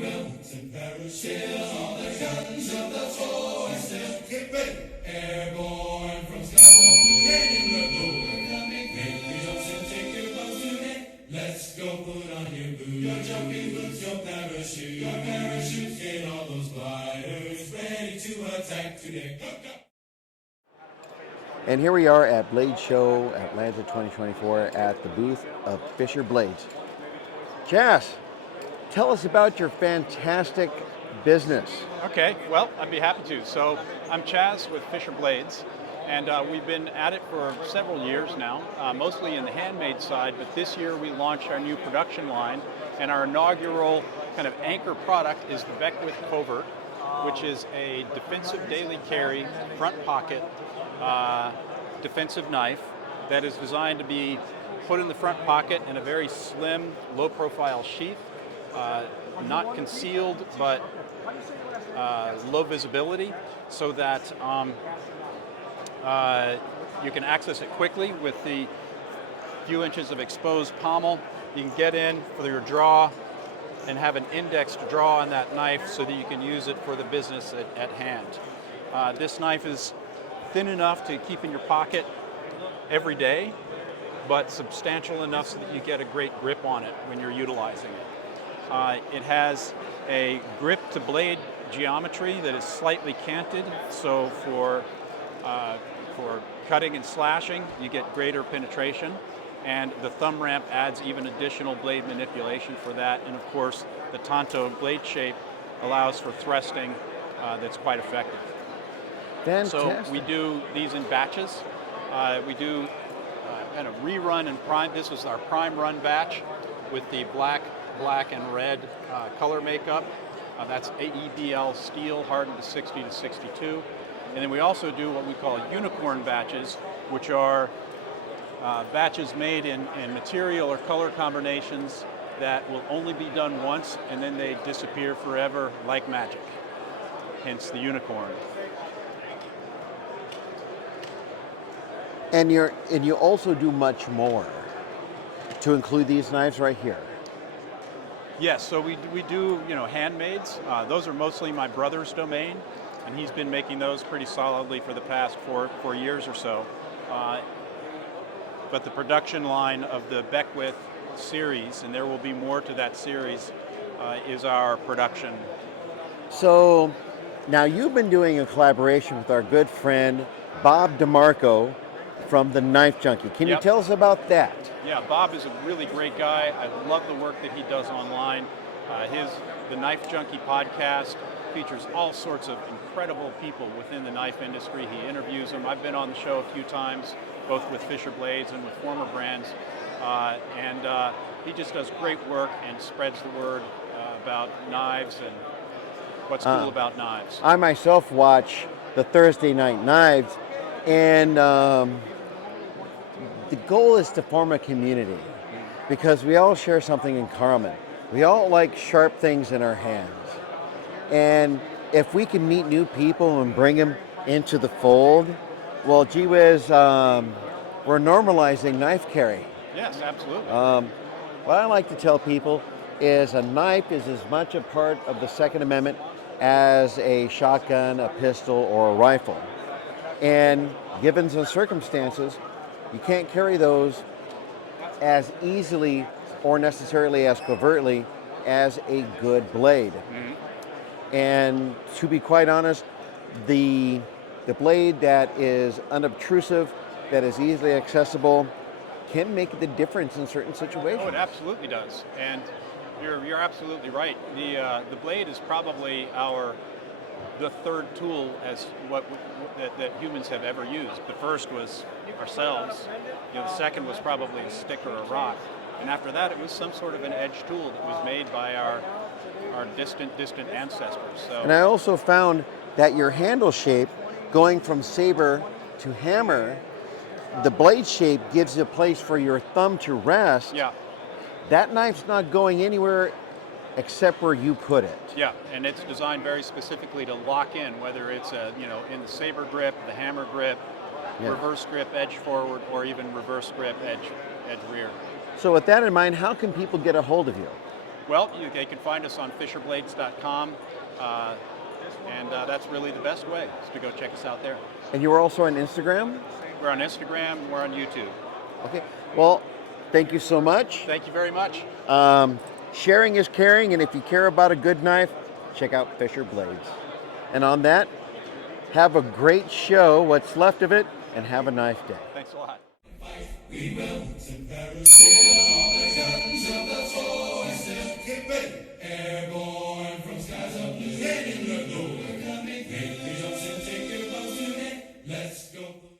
boots and parachutes, all the guns of the forces. Get ready! Airborne from skies up to head in the door. Coming, make your jumps and take your bows today. Let's go put on your boots, your jumping boots, your parachutes, get all those gliders ready to attack today. Go, go. And here we are at Blade Show Atlanta 2024 at the booth of Fisher Blades. Chas, tell us about your fantastic business. Okay, well, I'd be happy to. So I'm Chas with Fisher Blades, and we've been at it for several years now, mostly in the handmade side, but this year we launched our new production line, and our inaugural kind of anchor product is the Beckwith Covert, which is a defensive daily carry, front pocket, defensive knife that is designed to be put in the front pocket in a very slim, low-profile sheath, not concealed, but low visibility, so that you can access it quickly with the few inches of exposed pommel. You can get in for your draw and have an indexed draw on that knife so that you can use it for the business at hand. This knife is thin enough to keep in your pocket every day, but substantial enough so that you get a great grip on it when you're utilizing it. It has a grip to blade geometry that is slightly canted, so for cutting and slashing, you get greater penetration, and the thumb ramp adds even additional blade manipulation for that, and of course the Tanto blade shape allows for thrusting that's quite effective. Fantastic. So we do these in batches. We do kind of rerun and prime. This is our prime run batch with the black and red color makeup. That's AEBL steel, hardened to 60 to 62. And then we also do what we call unicorn batches, which are batches made in material or color combinations that will only be done once and then they disappear forever like magic, hence the unicorn. And you also do much more to include these knives right here. Yes, so we do handmades. Those are mostly my brother's domain, and he's been making those pretty solidly for the past four years or so. But the production line of the Beckwith series, and there will be more to that series, is our production. So now you've been doing a collaboration with our good friend Bob DeMarco from The Knife Junkie. Can you tell us about that? Yeah, Bob is a really great guy. I love the work that he does online. The Knife Junkie podcast features all sorts of incredible people within the knife industry. He interviews them. I've been on the show a few times, both with Fisher Blades and with former brands. And he just does great work and spreads the word about knives and what's cool about knives. I myself watch the Thursday Night Knives, and the goal is to form a community because we all share something in common. We all like sharp things in our hands. And if we can meet new people and bring them into the fold, well, gee whiz, we're normalizing knife carry. Yes, absolutely. What I like to tell people is a knife is as much a part of the Second Amendment as a shotgun, a pistol, or a rifle. And given some circumstances, you can't carry those as easily or necessarily as covertly as a good blade. Mm-hmm. And to be quite honest, the blade that is unobtrusive, that is easily accessible, can make the difference in certain situations. Oh, it absolutely does. And you're absolutely right. The blade is probably the third tool as that humans have ever used. The first was ourselves. The second was probably a stick or a rock. And after that, it was some sort of an edge tool that was made by our distant ancestors. So. And I also found that your handle shape, going from saber to hammer, the blade shape gives a place for your thumb to rest. Yeah. That knife's not going anywhere except where you put it. Yeah, and it's designed very specifically to lock in, whether it's in the saber grip, the hammer grip, reverse grip, edge forward, or even reverse grip, edge rear. So with that in mind, how can people get a hold of you? Well, they can find us on fisherblades.com, and that's really the best way is to go check us out there. And you are also on Instagram? We're on Instagram, we're on YouTube. Okay. Well, thank you so much. Thank you very much. Sharing is caring, and if you care about a good knife, check out Fisher Blades. And on that, have a great show, what's left of it, and have a nice day. Thanks a lot. We will, and there is still all the guns